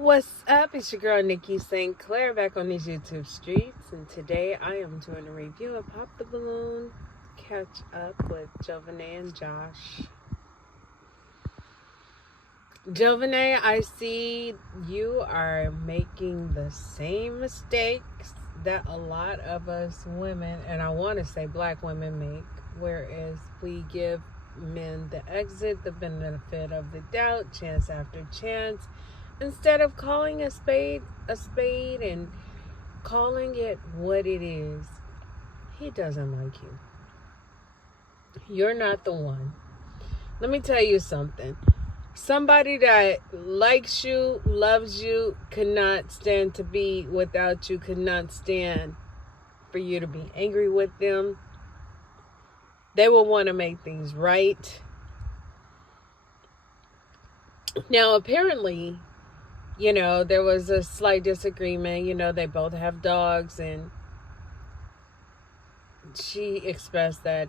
What's up? It's your girl Nikki St. Clair back on these YouTube streets, and today I am doing a review of Pop the Balloon Catch Up with Jovahnai and Josh. Jovahnai, I see you are making the same mistakes that a lot of us women, and I want to say black women, make, whereas we give men the exit, the benefit of the doubt, chance after chance, instead of calling a spade and calling it what it is. He doesn't like you. You're not the one. Let me tell you something. Somebody that likes you, loves you, could not stand to be without you, could not stand for you to be angry with them. They will want to make things right. Now, apparently, there was a slight disagreement. They both have dogs, and she expressed that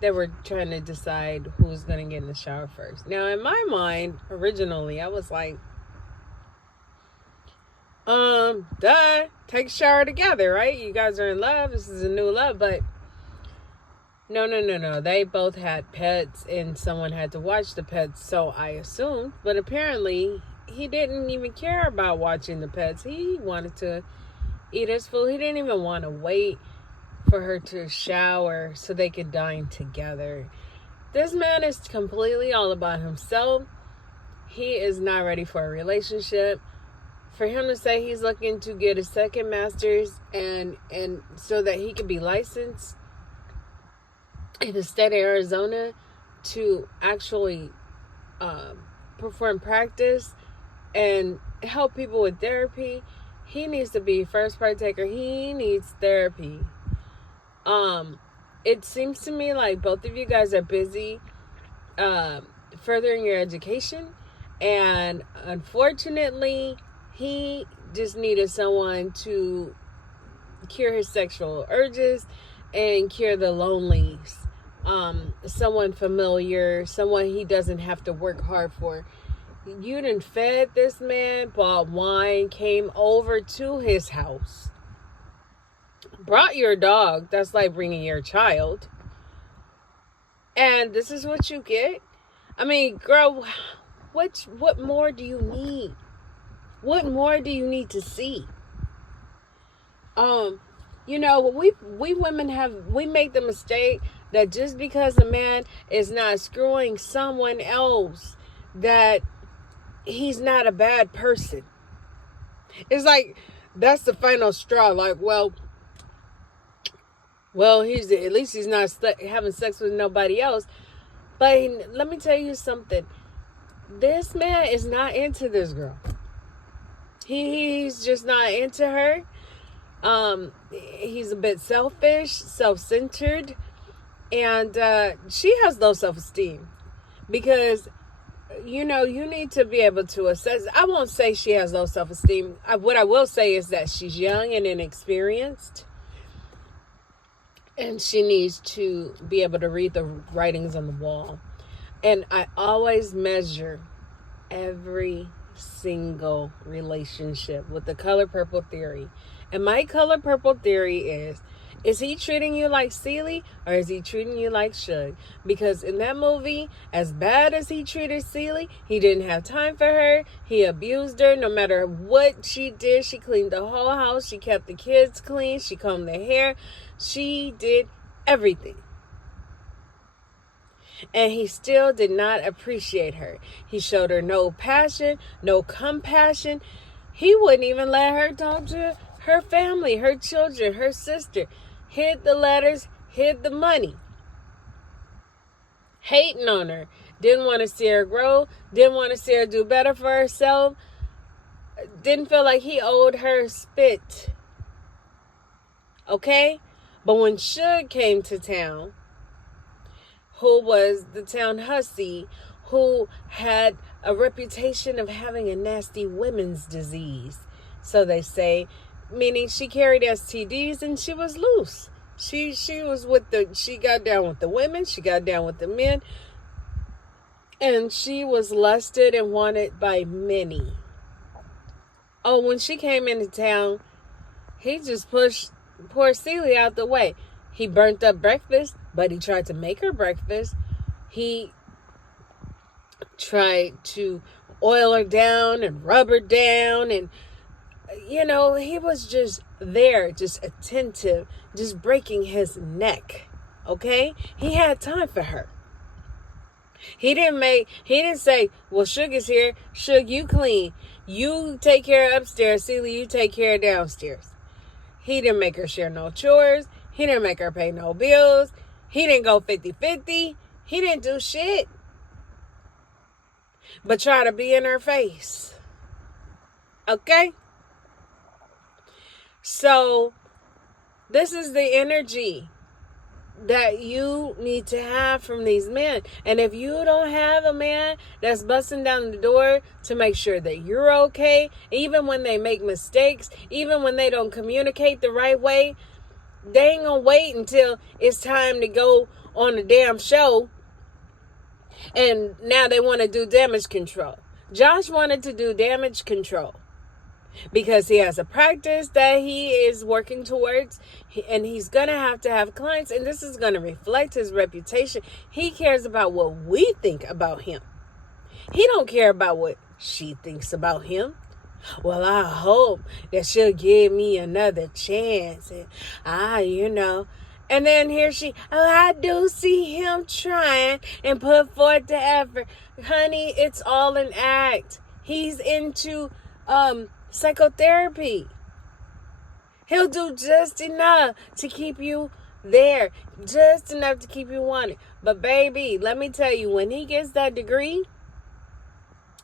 they were trying to decide who was going to get in the shower first. Now, in my mind, originally, I was like, take a shower together, right? You guys are in love. This is a new love, but no. They both had pets, and someone had to watch the pets, so I assumed. But apparently, he didn't even care about watching the pets. He wanted to eat his food. He didn't even want to wait for her to shower so they could dine together. This man is completely all about himself. He is not ready for a relationship. For him to say he's looking to get a second master's and so that he could be licensed in the state of Arizona to actually perform practice and help people with therapy, he needs to be first partaker. He needs therapy. It seems to me like both of you guys are busy furthering your education, and unfortunately, he just needed someone to cure his sexual urges and cure the lonelies. Someone familiar, someone he doesn't have to work hard for. You done fed this man, bought wine, came over to his house, brought your dog. That's like bringing your child. And this is what you get? I mean, girl, what more do you need? What more do you need to see? We women we make the mistake that just because a man is not screwing someone else, that he's not a bad person. It's like that's the final straw. Like, well, at least he's not having sex with nobody else. But let me tell you something. This man is not into this girl. He's just not into her. He's a bit selfish, self-centered, and she has low self-esteem because you need to be able to assess. I won't say she has low self-esteem. What I will say is that she's young and inexperienced, and she needs to be able to read the writings on the wall. And I always measure every single relationship with the color purple theory. And my color purple theory is he treating you like Celie or is he treating you like Suge? Because in that movie, as bad as he treated Celie, he didn't have time for her. He abused her. No matter what she did, she cleaned the whole house. She kept the kids clean. She combed their hair. She did everything. And he still did not appreciate her. He showed her no passion, no compassion. He wouldn't even let her talk to her family, her children, her sister. Hid the letters, hid the money. Hating on her. Didn't want to see her grow. Didn't want to see her do better for herself. Didn't feel like he owed her spit. Okay? But when Suge came to town, who was the town hussy, who had a reputation of having a nasty women's disease, so they say, meaning she carried STDs and she was loose. She got down with the women, she got down with the men, and she was lusted and wanted by many. Oh, when she came into town, he just pushed poor Celie out the way. He burnt up breakfast, but he tried to make her breakfast. He tried to oil her down and rub her down. And, he was just there, just attentive, just breaking his neck. Okay? He had time for her. He didn't say, well, Suge is here. Suge, you clean. You take care of upstairs. Celie, you take care of downstairs. He didn't make her share no chores. He didn't make her pay no bills. He didn't go 50-50. He didn't do shit. But try to be in her face. Okay? So, this is the energy that you need to have from these men. And if you don't have a man that's busting down the door to make sure that you're okay, even when they make mistakes, even when they don't communicate the right way, they ain't gonna wait until it's time to go on the damn show and now they want to do damage control. Josh wanted to do damage control because he has a practice that he is working towards, and he's going to have clients, and this is going to reflect his reputation. He cares about what we think about him. He don't care about what she thinks about him. Well, I hope that she'll give me another chance. And and then here I do see him trying and put forth the effort. Honey, it's all an act. He's into psychotherapy. He'll do just enough to keep you there, just enough to keep you wanted. But baby, let me tell you, when he gets that degree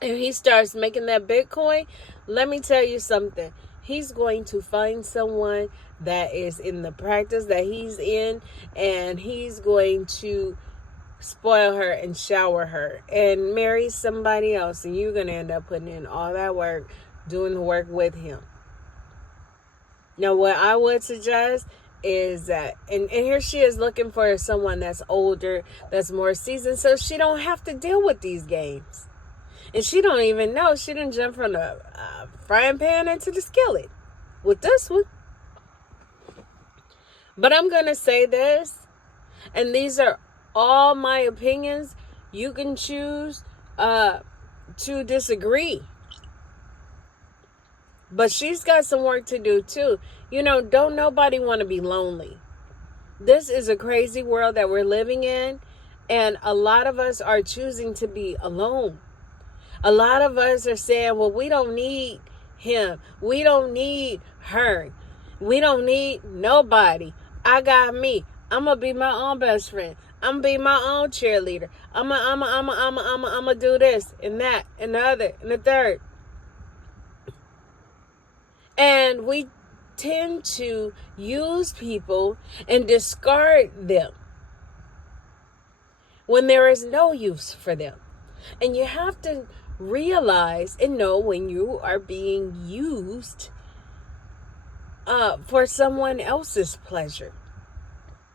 and he starts making that Bitcoin, let me tell you something. He's going to find someone that is in the practice that he's in, and he's going to spoil her and shower her and marry somebody else, and you're going to end up putting in all that work, doing the work with him. Now, what I would suggest is that, and here she is looking for someone that's older, that's more seasoned, so she don't have to deal with these games. And she don't even know. She didn't jump from the frying pan into the skillet with this one. But I'm going to say this, and these are all my opinions. You can choose to disagree. But she's got some work to do too. Don't nobody want to be lonely. This is a crazy world that we're living in, and a lot of us are choosing to be alone. A lot of us are saying, well, we don't need him. We don't need her. We don't need nobody. I got me. I'm going to be my own best friend. I'm going to be my own cheerleader. I'm going to do this and that and the other and the third. And we tend to use people and discard them when there is no use for them. And you have to realize and know when you are being used for someone else's pleasure.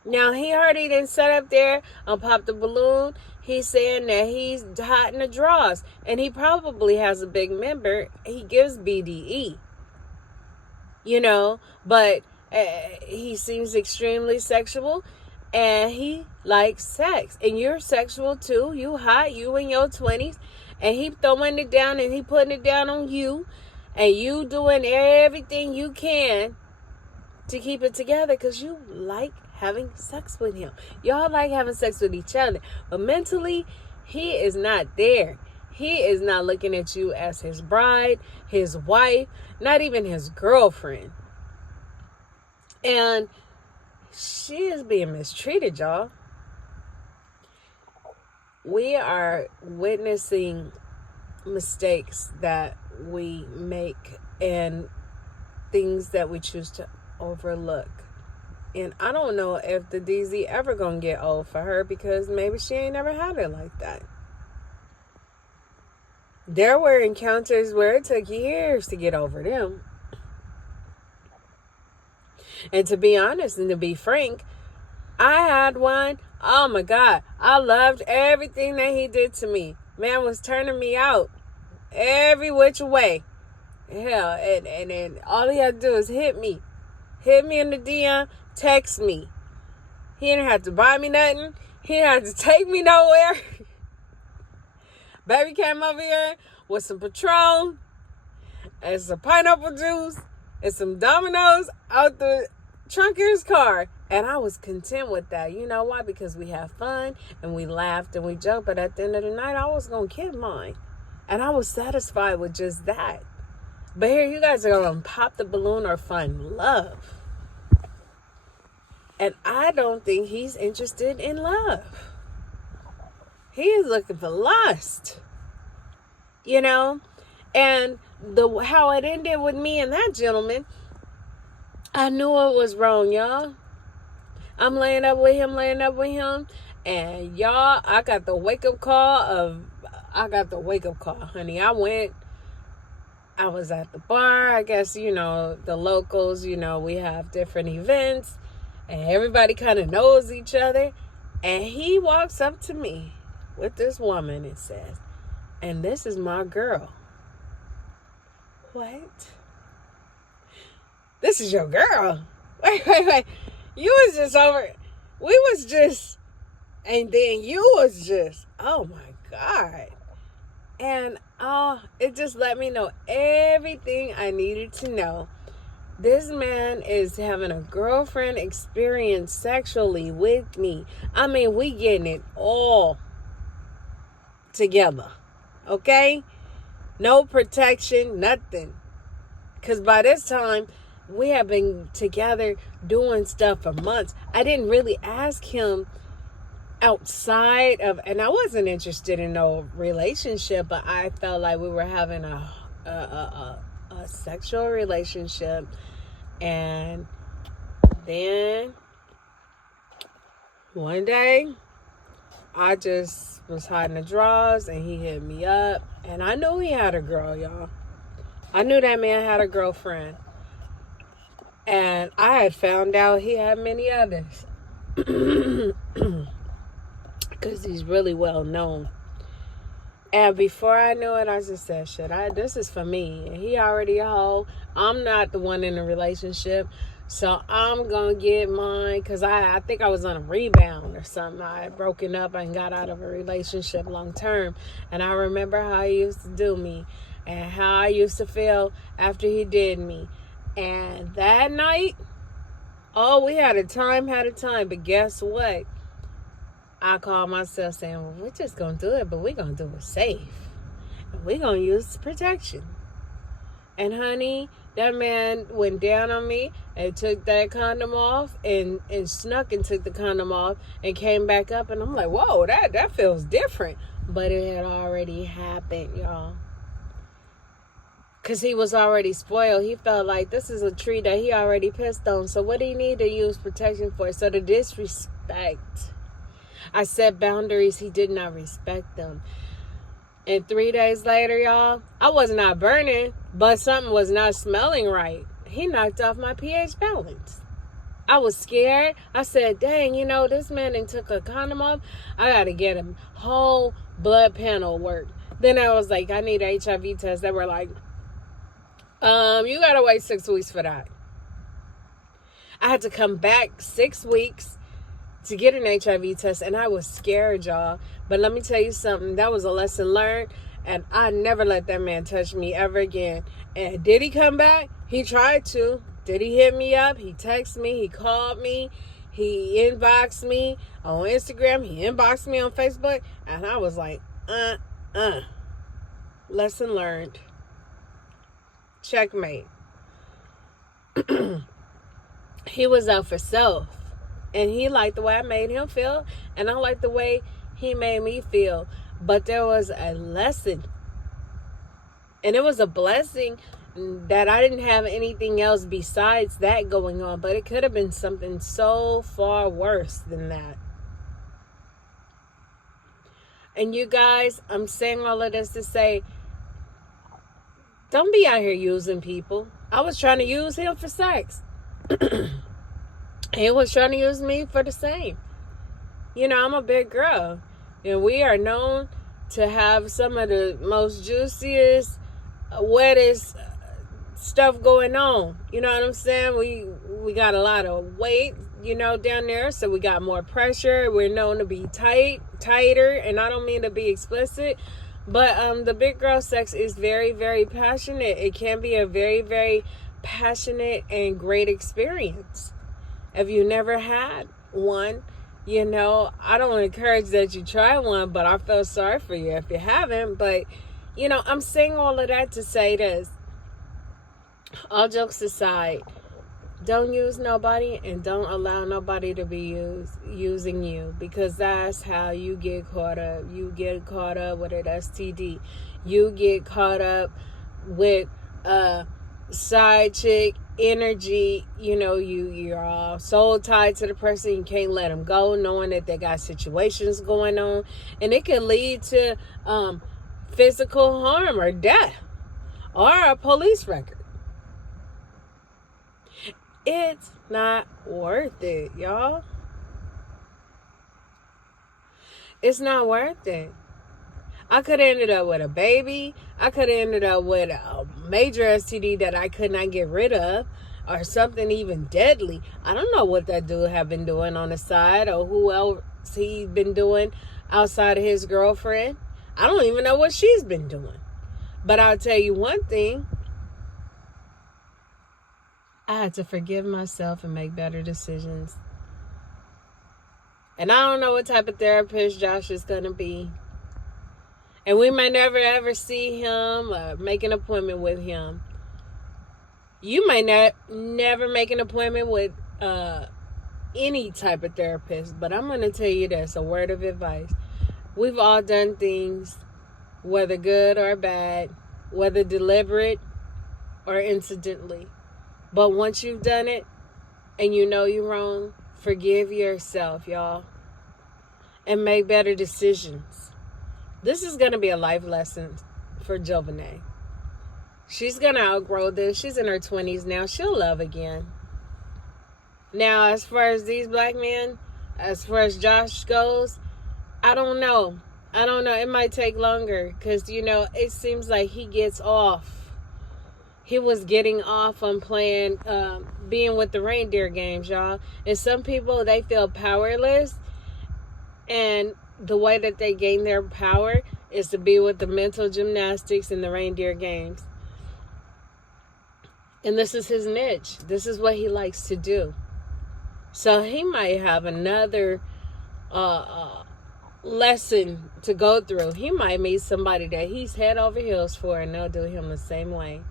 Now, he already done set up there and popped the balloon. He's saying that he's hot in the draws, and he probably has a big member. He gives BDE, but he seems extremely sexual, and he likes sex, and you're sexual too. You hot, you in your 20s. And he throwing it down and he putting it down on you. And you doing everything you can to keep it together because you like having sex with him. Y'all like having sex with each other. But mentally, he is not there. He is not looking at you as his bride, his wife, not even his girlfriend. And she is being mistreated, y'all. We are witnessing mistakes that we make and things that we choose to overlook. And I don't know if the DZ ever gonna get old for her because maybe she ain't never had it like that. There were encounters where it took years to get over them. And to be honest and to be frank, I had one. Oh my God. I loved everything that he did to me. Man was turning me out every which way. Hell, and then all he had to do is hit me. Hit me in the DM, text me. He didn't have to buy me nothing. He didn't have to take me nowhere. Baby came over here with some Patron and some pineapple juice and some Dominoes out the trunk of his car. And I was content with that. You know why? Because we had fun and we laughed and we joked. But at the end of the night, I was going to get mine. And I was satisfied with just that. But here you guys are going to pop the balloon or find love. And I don't think he's interested in love. He is looking for lust. You know? And how it ended with me and that gentleman, I knew it was wrong, y'all. I'm laying up with him. And y'all, I got the wake-up call, honey. I was at the bar. I guess, the locals, we have different events. And everybody kind of knows each other. And he walks up to me with this woman and says, and this is my girl. What? This is your girl? Wait. You was just over. We was just. And then you was just. Oh my God. And it just let me know everything I needed to know. This man is having a girlfriend experience sexually with me. I mean, we getting it all together. Okay? No protection, nothing. Because by this time, we have been together doing stuff for months. I didn't really ask him outside of, and I wasn't interested in no relationship, but I felt like we were having a sexual relationship. And then one day I just was hiding the drawers and he hit me up, and I knew he had a girl, y'all. I knew that man had a girlfriend, and I had found out he had many others because he's really well known. And before I knew it, I just said, this is for me. And he already a hoe. I'm not the one in the relationship. So I'm going to get mine. Because I think I was on a rebound or something. I had broken up and got out of a relationship long term. And I remember how he used to do me. And how I used to feel after he did me. And that night, we had a time. But guess what? I called myself saying, well, we're just going to do it, but we're going to do it safe. And we're going to use protection. And honey, that man went down on me and took that condom off and snuck and took the condom off and came back up. And I'm like, whoa, that feels different. But it had already happened, y'all. Because he was already spoiled. He felt like this is a tree that he already pissed on. So what do you need to use protection for? So the disrespect. I set boundaries. He did not respect them. And 3 days later, y'all, I was not burning, but something was not smelling right. He knocked off my pH balance. I was scared. I said, dang, this man done took a condom off. I got to get him whole blood panel work. Then I was like, I need an HIV test. They were like, you got to wait 6 weeks for that. I had to come back 6 weeks to get an HIV test, and I was scared, y'all. But let me tell you something. That was a lesson learned, and I never let that man touch me ever again. And did he come back? He tried to. Did he hit me up? He texted me. He called me. He inboxed me on Instagram. He inboxed me on Facebook. And I was like, lesson learned. Checkmate. He was out for self. And he liked the way I made him feel. And I liked the way he made me feel. But there was a lesson. And it was a blessing that I didn't have anything else besides that going on. But it could have been something so far worse than that. And you guys, I'm saying all of this to say, don't be out here using people. I was trying to use him for sex. He was trying to use me for the same. I'm a big girl. And we are known to have some of the most juiciest, wettest stuff going on. You know what I'm saying? We got a lot of weight, down there, so we got more pressure. We're known to be tighter, and I don't mean to be explicit, but the big girl sex is very, very passionate. It can be a very, very passionate and great experience. If you never had one, I don't encourage that you try one, but I feel sorry for you if you haven't. But, I'm saying all of that to say this. All jokes aside, don't use nobody and don't allow nobody to be using you, because that's how you get caught up. You get caught up with an STD. You get caught up with side chick energy. You're all so tied to the person, you can't let them go, knowing that they got situations going on, and it can lead to physical harm or death or a police record. It's not worth it, y'all. It's not worth it. I could have ended up with a baby. I could have ended up with a major STD that I could not get rid of, or something even deadly. I don't know what that dude have been doing on the side, or who else he been doing outside of his girlfriend. I don't even know what she's been doing. But I'll tell you one thing. I had to forgive myself and make better decisions. And I don't know what type of therapist Josh is going to be. And we may never ever see him or make an appointment with him. You may never make an appointment with any type of therapist. But I'm going to tell you this, a word of advice. We've all done things, whether good or bad, whether deliberate or incidentally. But once you've done it and you know you're wrong, forgive yourself, y'all, and make better decisions. This is going to be a life lesson for Jovahnai. She's going to outgrow this. She's in her 20s now. She'll love again. Now, as far as these black men, as far as Josh goes, I don't know. It might take longer because, it seems like he gets off. He was getting off on playing, being with the reindeer games, y'all. And some people, they feel powerless. And the way that they gain their power is to be with the mental gymnastics and the reindeer games. And this is his niche. This is what he likes to do. So he might have another lesson to go through. He might meet somebody that he's head over heels for, and they'll do him the same way.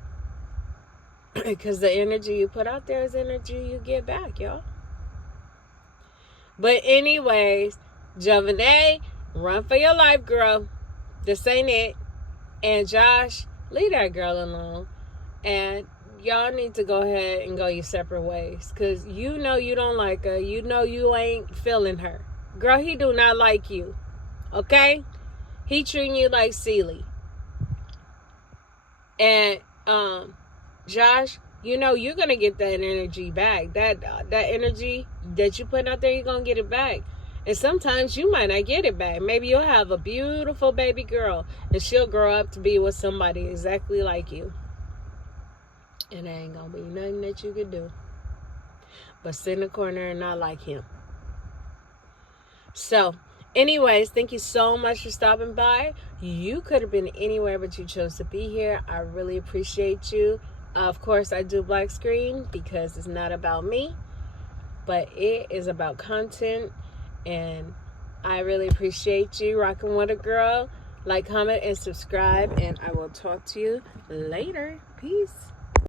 Because the energy you put out there is energy you get back, y'all. But anyways, Jovahnai, run for your life, girl. This ain't it. And Josh, leave that girl alone. And y'all need to go ahead and go your separate ways. Because you know you don't like her. You know you ain't feeling her. Girl, he do not like you. Okay? He treating you like Sealy. And, Josh, you're going to get that energy back. That energy that you put out there, you're going to get it back. And sometimes you might not get it back. Maybe you'll have a beautiful baby girl, and she'll grow up to be with somebody exactly like you. And there ain't going to be nothing that you could do but sit in the corner and not like him. So, anyways, thank you so much for stopping by. You could have been anywhere, but you chose to be here. I really appreciate you. Of course, I do black screen because it's not about me, but it is about content, and I really appreciate you rocking with a girl. Like, comment, and subscribe, and I will talk to you later. Peace.